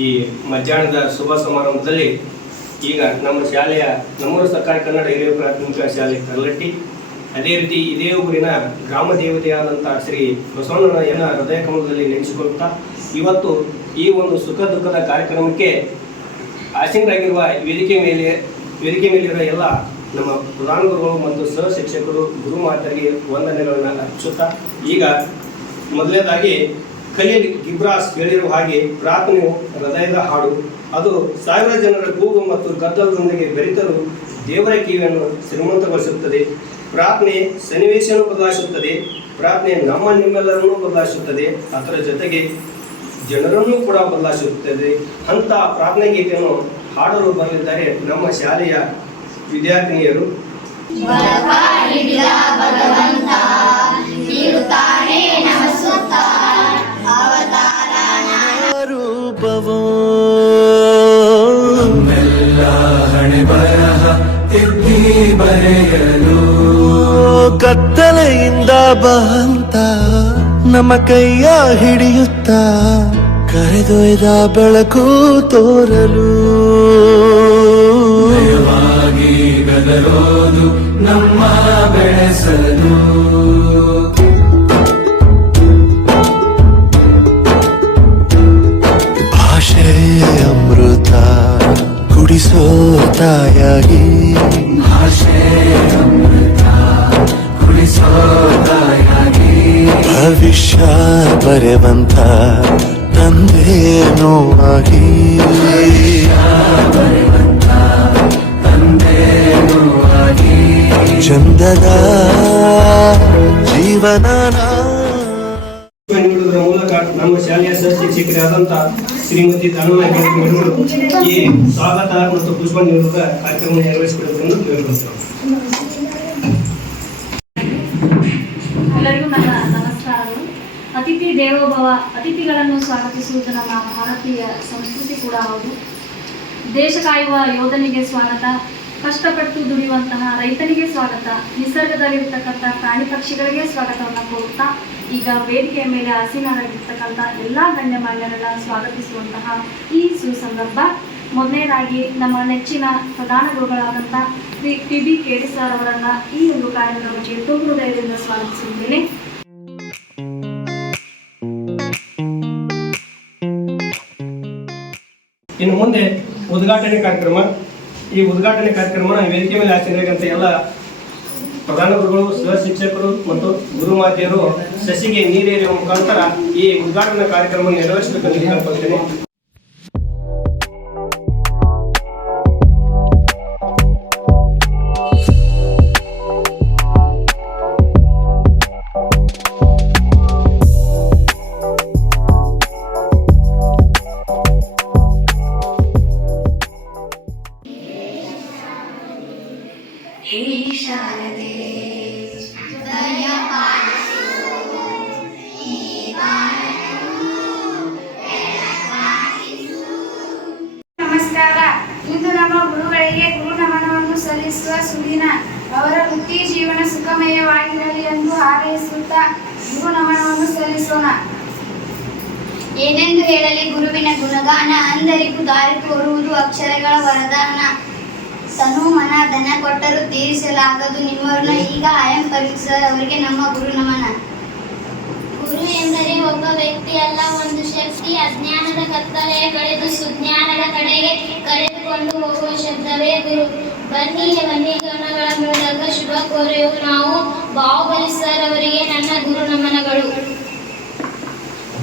ಈ ಮಧ್ಯಾಹ್ನದ ಶುಭ ಸಮಾರಂಭದಲ್ಲಿ ಈಗ ನಮ್ಮ ಶಾಲೆಯ ನಮ್ಮೂರು ಸರ್ಕಾರಿ ಕನ್ನಡ ಹಿರಿಯ ಪ್ರಾಥಮಿಕ ಶಾಲೆ ಕರ್ಲಟ್ಟಿ ಅದೇ ರೀತಿ ಇದೇ ಊರಿನ ಗ್ರಾಮ ದೇವತೆಯಾದಂಥ ಶ್ರೀ ಬಸವಣ್ಣನ ಹೃದಯ ಕಮಲದಲ್ಲಿ ನೆನೆಸಿಕೊಳ್ಳುತ್ತಾ ಇವತ್ತು ಈ ಒಂದು ಸುಖ ದುಃಖದ ಕಾರ್ಯಕ್ರಮಕ್ಕೆ ಆಸೀನರಾಗಿರುವ ವೇದಿಕೆ ಮೇಲೆ, ವೇದಿಕೆ ಮೇಲಿರುವ ಎಲ್ಲ ನಮ್ಮ ಪ್ರಧಾನ ಗುರುಗಳು ಮತ್ತು ಸಹ ಶಿಕ್ಷಕರು ಗುರು ಮಾತರಿಗೆ ವಂದನೆಗಳನ್ನು ಅರ್ಪಿಸುತ್ತಾ, ಈಗ ಮೊದಲನೇದಾಗಿ ಖಲೀಲ್ ಗಿಬ್ರಾಸ್ ಹೇಳಿರುವ ಹಾಗೆ ಪ್ರಾರ್ಥನೆಯು ಹೃದಯದ ಹಾಡು. ಅದು ಸಾವಿರ ಜನರ ಕೂಗು ಮತ್ತು ಗದ್ದಲದೊಂದಿಗೆ ಬೆರೆತರು ದೇವರ ಕಿವಿಯನ್ನು ಶ್ರೀಮಂತಗೊಳಿಸುತ್ತದೆ. ಪ್ರಾರ್ಥನೆ ಸನ್ನಿವೇಶವನ್ನು ಬದಲಾಯಿಸುತ್ತದೆ. ಪ್ರಾರ್ಥನೆ ನಮ್ಮ ನಿಮ್ಮೆಲ್ಲರನ್ನೂ ಬದಲಾಯಿಸುತ್ತದೆ. ಅದರ ಜೊತೆಗೆ ಜನರನ್ನು ಕೂಡ ಬದಲಾಯಿಸುತ್ತದೆ. ಅಂತ ಪ್ರಾರ್ಥನೆ ಗೀತೆಯನ್ನು ಹಾಡಲು ಬರಲಿದ್ದಾರೆ ನಮ್ಮ ಶಾಲೆಯ ವಿದ್ಯಾರ್ಥಿನಿಯರು. ರೂಪವೋ ಕತ್ತಲೆಯಿಂದ ಬಂತ ನಮ್ಮ ಕೈಯ ಹಿಡಿಯುತ್ತ ಕರೆದೊಯ್ದ ಬೆಳಕು ತೋರಲು. ಭವಿಷ್ಯ ಬರೆವಂತ ತಂದೆನೋ ಆಗಿ. ಚಂದದ ಜೀವನನ ಮೂಲಕ ನಮ್ಮ ಶಾಲೆಯ ಸಹ ಶಿಕ್ಷಕರಾದಂಥ ಶ್ರೀಮತಿ ತನ್ನ ಈ ಸ್ವಾಗತ ಮತ್ತು ಪುಷ್ಪ ನೀಡುವ ಕಾರ್ಯಕ್ರಮ ನೆರವೇರಿಸಿಕೊಳ್ಳುವುದನ್ನು ಕೇಳಿಕೊಳ್ತೇವೆ. ಅತಿಥಿ ದೇವೋಭವ, ಅತಿಥಿಗಳನ್ನು ಸ್ವಾಗತಿಸುವುದು ನಮ್ಮ ಭಾರತೀಯ ಸಂಸ್ಕೃತಿ ಕೂಡ ಹೌದು. ದೇಶ ಕಾಯುವ ಯೋಧನಿಗೆ ಸ್ವಾಗತ, ಕಷ್ಟಪಟ್ಟು ದುಡಿಯುವಂತಹ ರೈತನಿಗೆ ಸ್ವಾಗತ, ನಿಸರ್ಗದಲ್ಲಿರ್ತಕ್ಕಂಥ ಪ್ರಾಣಿ ಪಕ್ಷಿಗಳಿಗೆ ಸ್ವಾಗತವನ್ನು ಕೋರುತ್ತಾ, ಈಗ ವೇದಿಕೆಯ ಮೇಲೆ ಆಸೀನರಾಗಿರ್ತಕ್ಕಂಥ ಎಲ್ಲ ಗಣ್ಯಮಾನ್ಯರನ್ನ ಸ್ವಾಗತಿಸುವಂತಹ ಈ ಸುಸಂದರ್ಭ. ಮೊದಲನೇದಾಗಿ ನಮ್ಮ ನೆಚ್ಚಿನ ಪ್ರಧಾನ ಗುರುಗಳಾದಂಥ Shri P B Kedi sir ಅವರನ್ನ ಈ ಒಂದು ಕಾರ್ಯಕ್ರಮಕ್ಕೆ ತುಂಬ ಹೃದಯದಿಂದ ಸ್ವಾಗತಿಸಿದ್ದೇನೆ ಇನ್ನು ಮುಂದೆ ಉದ್ಘಾಟನೆ ಕಾರ್ಯಕ್ರಮ. ಈ ಉದ್ಘಾಟನೆ ಕಾರ್ಯಕ್ರಮ ವೇದಿಕೆ ಮೇಲೆ ಹಾಕಿರಬೇಕಂತ ಎಲ್ಲ ಪ್ರಧಾನ ಗುರುಗಳು, ಸಹ ಶಿಕ್ಷಕರು ಮತ್ತು ಗುರುಮಾತೆಯರು ಸಸಿಗೆ ನೀರೇರಿಯುವ ಮುಖಾಂತರ ಈ ಉದ್ಘಾಟನಾ ಕಾರ್ಯಕ್ರಮ ನೆರವೇರಿಸಬೇಕಂತ ಕೇಳ್ಕೊಳ್ತೇನೆ. ಸುಖಮಯವಾಗಿರಲಿ ಎಂದು ಹಾರೈಸುತ್ತಾ ಗುರು ನಮನವನ್ನು ಸಲ್ಲಿಸೋಣ. ಏನೆಂದು ಹೇಳಲಿ ಗುರುವಿನ ಗುಣಗಾನ? ಅಂದರಿಗೂ ದಾರಿ ತೋರುವುದು ಅಕ್ಷರಗಳ ವರದಾನ. ತನು ಮನ ಧನ ಕೊಟ್ಟರು ತೀರಿಸಲಾಗದು. ನಿಮ್ಮವರನ್ನ ಈಗ ಆಯಂ ಪರೀಕ್ಷಿಸಿದ ಅವರಿಗೆ ನಮ್ಮ ಗುರು ನಮನ. ಗುರು ಎಂದರೆ ಒಬ್ಬ ವ್ಯಕ್ತಿ ಅಲ್ಲ, ಒಂದು ಶಕ್ತಿ. ಅಜ್ಞಾನದ ಕತ್ತಲೆಯ ಕಳೆದು ಸುಜ್ಞಾನದ ಕಡೆಗೆ ಕರೆದುಕೊಂಡು ಹೋಗುವ ಶಬ್ದವೇ ಗುರು. ಬನ್ನಿ ಬನ್ನಿ ಗಣಗಳ ಶುಭ ಕೋರೆಯು ನಾವು ಬಾಹುಬಲಿ ಸರ್ ಅವರಿಗೆ ನನ್ನ ಗುರು ನಮನಗಳು.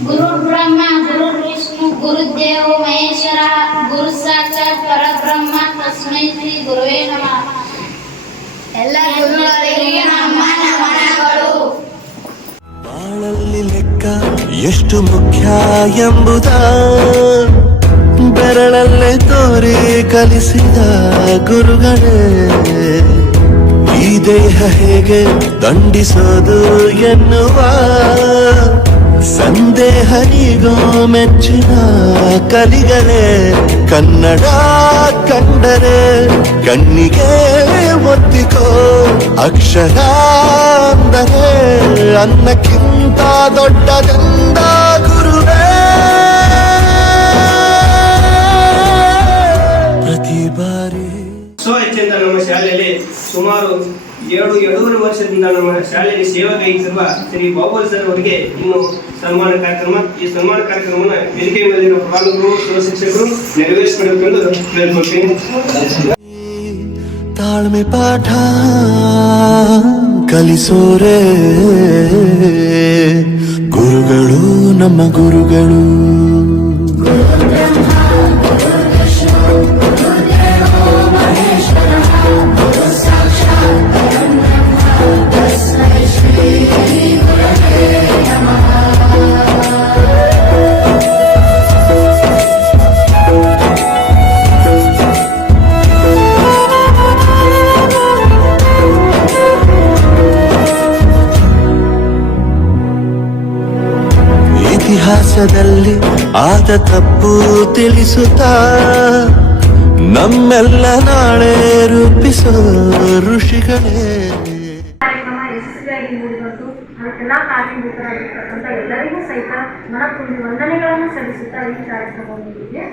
ಗುರು ಬ್ರಹ್ಮ, ಗುರು ವಿಷ್ಣು ಗುರುದೇವೋ ಮಹೇಶ್ವರ, ಗುರು ಸಾಕ್ಷಾತ್ ಪರಬ್ರಹ್ಮ ತಸ್ಮೈ ಶ್ರೀ ಗುರುವೇ ನಮಃ. ಎಲ್ಲ ಗುರುಗಳಿಗೆ ನಮ್ಮ ನಮನಗಳು. ಬಾಳಲ್ಲಿ ಲೆಕ್ಕ ಎಷ್ಟು ಮುಖ್ಯ ಎಂಬುದ ಬೆರಳಲ್ಲೇ ತೋರಿ ಕಲಿಸಿದ ಗುರುಗಳೇ. ದೇಹ ಹೇಗೆ ದಂಡಿಸೋದು ಎನ್ನುವ ಸಂದೇಹನಿಗೂ ಮೆಚ್ಚಿನ ಕಲಿಗಲೇ ಕನ್ನಡ ಕಂಡರೆ ಕಣ್ಣಿಗೆ ಒತ್ತಿಕೋ ಅಕ್ಷರ ಅಂದರೆ ಅನ್ನಕ್ಕಿಂತ ದೊಡ್ಡದೆಂದ ಗುರುವೇ. ಪ್ರತಿ ಬಾರಿ ಸೊ ನಮ್ಮ ಶಾಲೆಯಲ್ಲಿ ಸುಮಾರು ಎರಡು ಎರಡೂವರೆ ವರ್ಷದಿಂದ ನಮ್ಮ ಶಾಲೆಯಲ್ಲಿ ಸೇವೆಗೈತಿರುವ ಶ್ರೀ ಬಾಬು ಸರ್ ಅವರಿಗೆ ಇನ್ನು ಸನ್ಮಾನ ಕಾರ್ಯಕ್ರಮ, ಈ ಸನ್ಮಾನ ಕಾರ್ಯಕ್ರಮವನ್ನು ವೇದಿಕೆ ಮೇಲಿರುವ ಪಾಲಕರು ಶಿಕ್ಷಕರು ನೆರವೇರಿಸಬೇಕೆಂದು ಕೇಳ್ಕೊಳ್ತೀನಿ. ತಾಳ್ಮೆ ಪಾಠ ಕಲಿಸೋರೆ. ಗುರುಗಳು ನಮ್ಮ ಗುರುಗಳು. ಇತಿಹಾಸದಲ್ಲಿ ಆದ ತಪ್ಪು ತಿಳಿಸುತ್ತಾ ನಮ್ಮೆಲ್ಲ ನಾಳೆ ರೂಪಿಸೋ ಋಷಿಗಳೇ ಕಾರಣೀಭೂತರಾಗಿರ್ತಕ್ಕಂಥ ಎಲ್ಲರಿಗೂ ಸಹಿತ ಮನಪೂರ್ಣ ವಂದನೆಗಳನ್ನು ಸಲ್ಲಿಸುತ್ತಾ ಈ ಅಂತ್ಯಗೊಳಿಸುತ್ತೇನೆ.